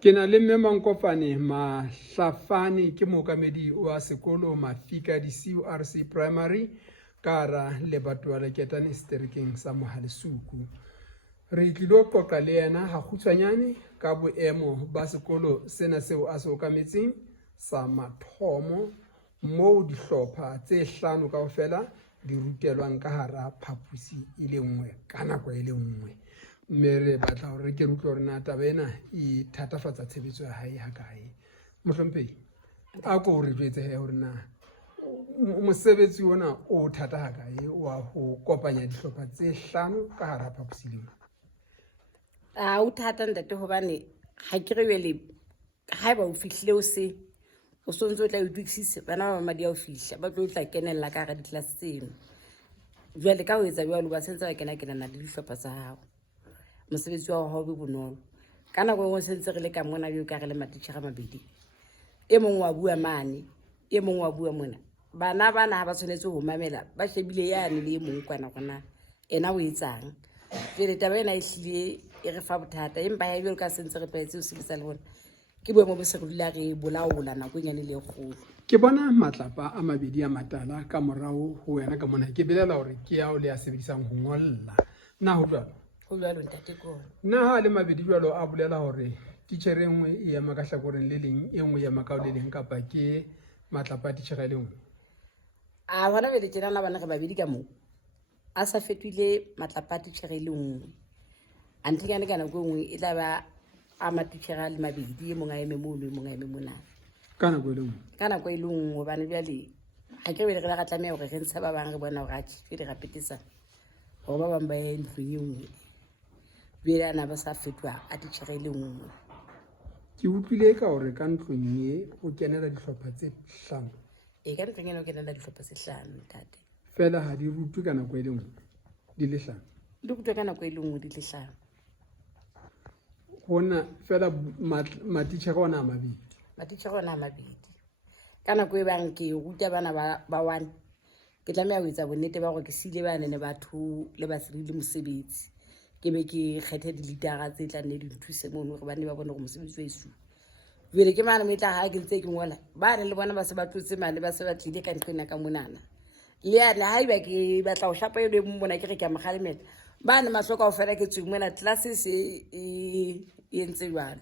Ke na le mme Mankopane Mahlafane ke mookamedi wa sekolo Mafika di-CURC Primary ka hara lebatowa la Ketane seterekeng sa Mohalesuku. Re tlilo qoqa le yena ha kgutshwanyane ka boemo ba sekolo sena seo a se okametseng sa mathomo moo dihlopha tse 5 kaofela di rutelwang ka hara phapusi e le nngwe ka nako e le nngwe. Mme re batla hore ke utlwe hore na taba ena e thatafatsa tshebetso ya hae ha kae. Mohlomphehi a ko re jwetse he hore na mosebetsi ona o thata ha kae wa ho kopanya dihlopha tse 5 ka hara phapusi le. O thata ntate hobane ha ke re wele ha ba o fihlile o se o sontse o tla utlwisisa bana ba madi a o fihla ba tlo tla kenella ka ga ditlase tseno. Jwale ka ho etsa jwalo ba sentse ba kena na le dihlopha tsa hao. Mosebetsi wa hao be bonolo ka nako e nngwe sentse re le ka mona bjo ka re le matitjhere mabedi e mong wa bua mane e mong wa bua mona bana ha ba tshwanetse ho mamela ba shebile yane le e mong kwana gona ena o etsang jwale taba ena e hlile e re fa bothata empa ha bjo ka sentse re tlwaetse o sebetsa le bona ke boemo bo se re dula re bolaola nako nyane le kgolo. Ke bona matlapa a mabedi a matala ka morao ho wena ka mona ke belela hore ke ya o le a sebedisang ho ngolla na ho jwalo. Ho jwalo ntate ko Na ha le mabedi jwalo a bolela hore titjhere enngwe e ema ka hlakoreng le leng e nngwe ya makao le leng kapa ke matlapa a titjhere le nngwe. Hona be le tjena na bana re babedi ka moo a sa fetwile matlapa a titjhere le nngwe antikane kana go nngwe e tla ba a matitjhere le mabedi e mong a eme mono e mong a eme mona ka nako e le nngwe ka nako e le nngwe bana bjale ha ke re re la tlameha hore re ntsha ba bang re bona hore a tshwe re rapetisa hore ba bang ba e ntlong e nngwe bjale ana ba sa fetwa a titjhere le nngwe. Ke utlwile ka hore ka ntlong e o kenela dihlopha tse 5 Ka ntlong ena o kenela dihlopha tse 5 ntate fela ha di rutwe ka nako e le nngwe di le 5 di rutwa ka nako e le nngwe di le 5 hona fela matitjhere ona a mabedi matitjhere ona a mabedi ka nako e bang ke ruta bana ba 1 ke tlameha ho etsa bonnete ba gore ke sile ba nene batho le ba le mosebetsi ke be ke kgethe dilitara tse tla nne di nthuse mono gore bane ba bone gore mosebetsi wa isu jwale ke mana metla ha ke ntse ke ngola ba re le bona ba se ba tlotse mane ba se ba tlile ka ntlong ya ka monana le yana ha iba ke batla ho shapa yo le mona ke re ke a mogalemela bana mahloka o fela ke tsweng mona classes e entse jwalo.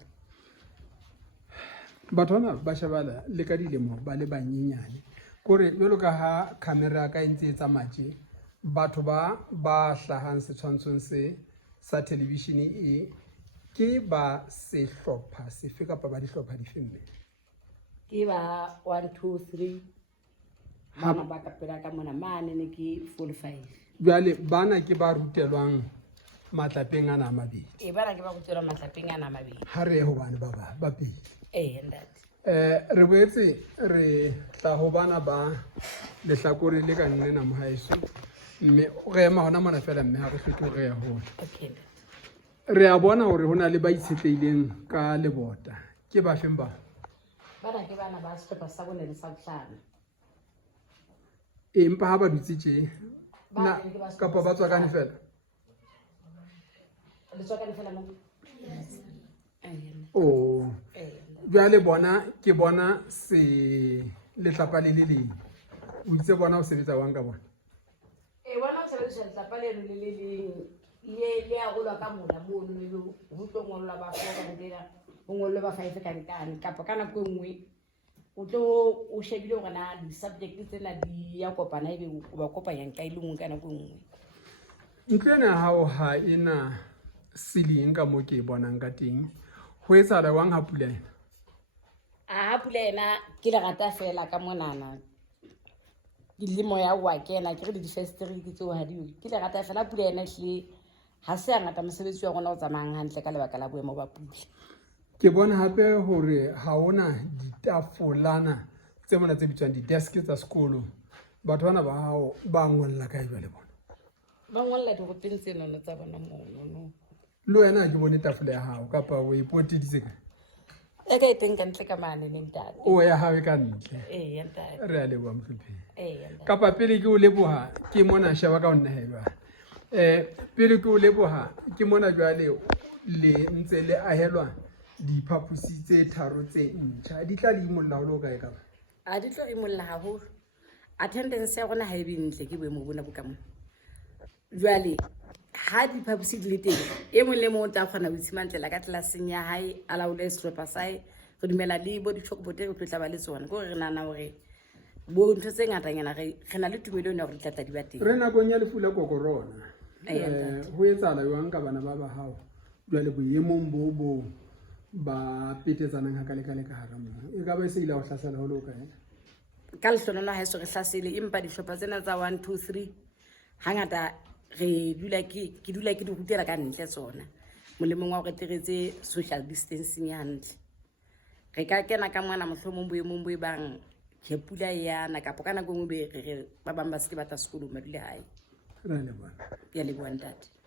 Batho bana ba shabala le ka dilemo ba le banyenyane kore jwalo ka ha camera ka entse tsa matje batho ba hlahang setshwantshong se sa television e ke ba sehlopha sefe kapa ba dihlopha difemme ke ba 1 2 3 bana ba ka pela ka mona mane ne ke 45 jwale bana ke ba rutelwang matlapeng ana a mabedi bana ke ba rutelwa matlapeng ana a mabedi ha re ho bana ba pedi ndate re boetse re tla ho bana ba lehlakore le ka nne na mohaeso mme re ema hona mona fela mme ha re hlotse re ya ho re a bona hore hona le ba itshetlehileng ka lebota ke ba feng ba bana ke bana ba sehlopha sa bone le sa bohlano empa ha ba dutse tje na kapa ba tswa ka fela le tswa ka fela mo jwale bona ke bona se lehlapa le leng o itse bona o sebetsa wang ka bona bona o sebetsa lehlapa le leng le a golwa ka mona mono le ho tlo ngolla ba foka go dira ho ngolle ba 5 ka lekane kapa kana go nngwe o tlo o shebile gore na di subject tsena di ya kopana ebe o ba kopanya ka ile nngwe kana go nngwe ntlena ha ena siling ka mo ke bonang ka teng ho etsa la wang ha pula ena pula ena ke le rata fela ka monana dilemo ya wa kena ke re di festival ke tseo ha di ke le rata fela pula ena hle ha se ya ngata mosebetsi wa rona o tsamayang hantle ka lebaka la boemo ba pula. Ke bona hape hore ha ona ditafolana tse mona tse bitswang di-desk tsa sekolo batho bana ba hao ba ngolla ka jwale bona ba ngolla di hopeng tse nona tsa bona mono le wena ke bone tafola ya hao kapa o ipotiditse ka ka iteng ka ntle ka mane le ntate o ya hawe ka ntle ntate re a leboha Mohlophehi kapa pele ke o leboha ke mona sheba ka nna heba pele ke o leboha ke mona jwale le ntse le ahelwa diphaposi tse tharo tse ntjha di tla di imolla ho lo kae ka ba? A di tlo imolla haholo. Attendance ya rona ha e be ntle ke boemo bona bo ka mona. Jwale ha diphaposi di le teng, e mong le mong o tla kgona ho itshimantlela ka tlelaseng ya hae, a laole sehlopha sa hae, re dumela le bo di-chalkboard re tlo tla ba le tsona. Ke hore re nahana hore bo ntho tse ngatanyana re na le tumelo ena hore di tla di ba teng. Re nakong ya lefu la kokorona ho etsahala jwang ka bana ba ba hao jwale boemong bo ba petetsana ha ka hara moo? E ka ba se ile ho hlasela ho lo kae? Ka lehlonono ha e so re hlasele, empa dihlopha tsena tsa 1 2 3 hangata re dula ke dula ke di rutela ka ntle tsona, molemong wa hore tletse social distancing ya hantle. Re ka kena ka mona mohlomong boemong bo ebang pula yana kapa ka nako e nngwe be re ba bang ba se ke ba tla sekolong ba dule hae. Re a leboha. Ke a leboha ntate.